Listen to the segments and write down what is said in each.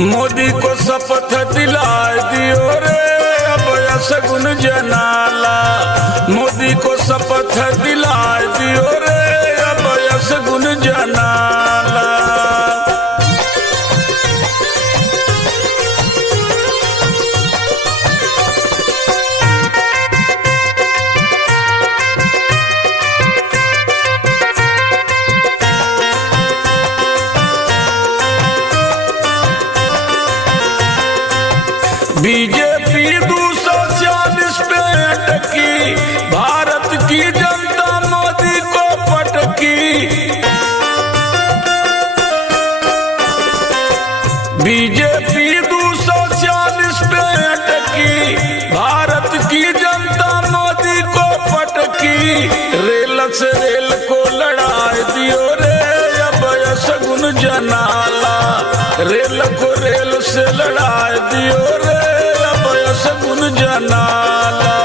मोदी को शपथ दिलाए दियो रे अब शगुन जनाला। मोदी को शपथ दिलाए दियो रे अब शगुन जनाला। बीजेपी 240 पे अटकी, भारत की जनता मोदी को पटकी। बीजेपी 240 पे अटकी, भारत की जनता मोदी को पटकी। रेल से रेल को लड़ाई दियो रे अब शगुन जनाला। रेल को रेल से लड़ाई दियो रे शगुन जनाला।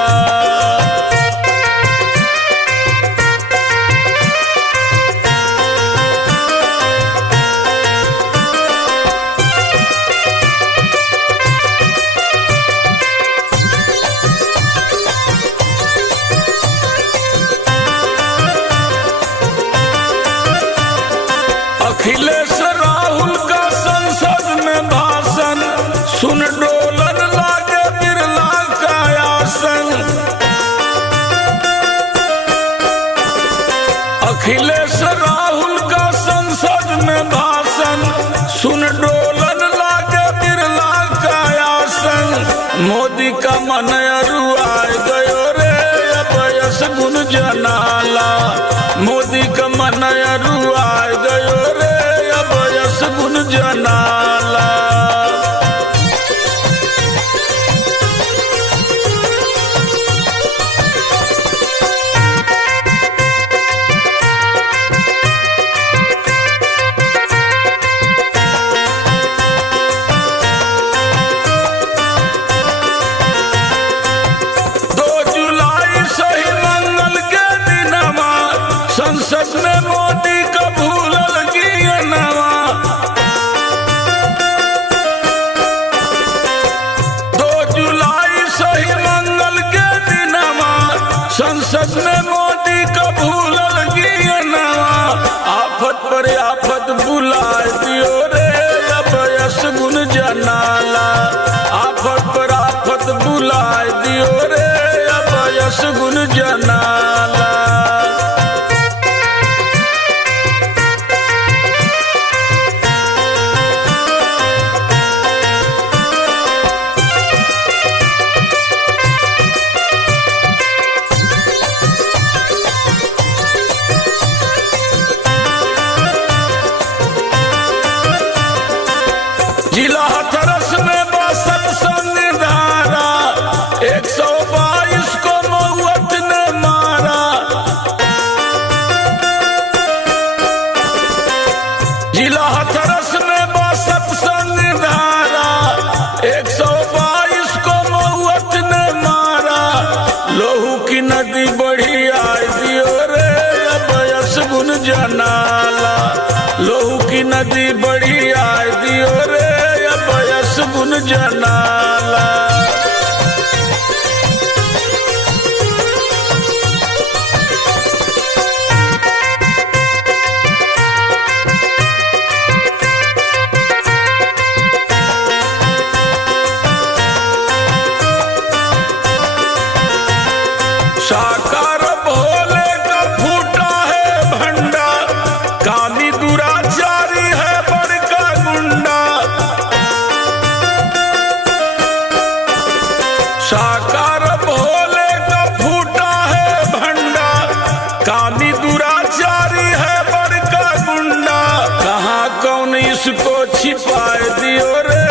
अखिलेश राहुल का संसद में भाषण सुन डोलन लागे बिरला का आसन। अखिलेश राहुल का संसद में भाषण सुन डोलन लागे बिरला का आसन। मोदी का मन अरुआए गयो रे अब शगुन जनाला। मोदी का मन अरुआए गयो रे अब शगुन जनाला। संसद में मोदी का भूलल गियनवा। 2 जुलाई सही मंगल के दिनवा, संसद में मोदी का भूलल गियनवा। आफत पर आफत बुलाए दियो रे अब शगुन जनाला। आफत पर आफत बुलाए दियो रे अब शगुन जनाला। जिला हाथरस में 62 संधारा, 122 को मौत ने मारा। जिला हाथरस में 62 संधारा, 122 को मौत ने मारा। लोहू की नदी बढ़ी आए दियो रे अब शगुन जनाला। लोहू की नदी बढ़ी आए दियो रे शगुन जनाला। साकार भोले का फूटा है भंडा, काली दुराचारी है बड़का गुंडा। साकार भोले का फूटा है भंडा, काली दुराचारी है बड़का गुंडा। कहाँ कौन इसको छिपाए दियो रे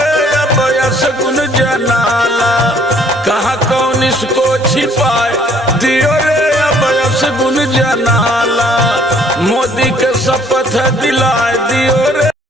अब शगुन जनाला। कहाँ कौन इसको छिपाए दियो रे अब शगुन जनाला। मोदी के शपथ दिलाए दियो रे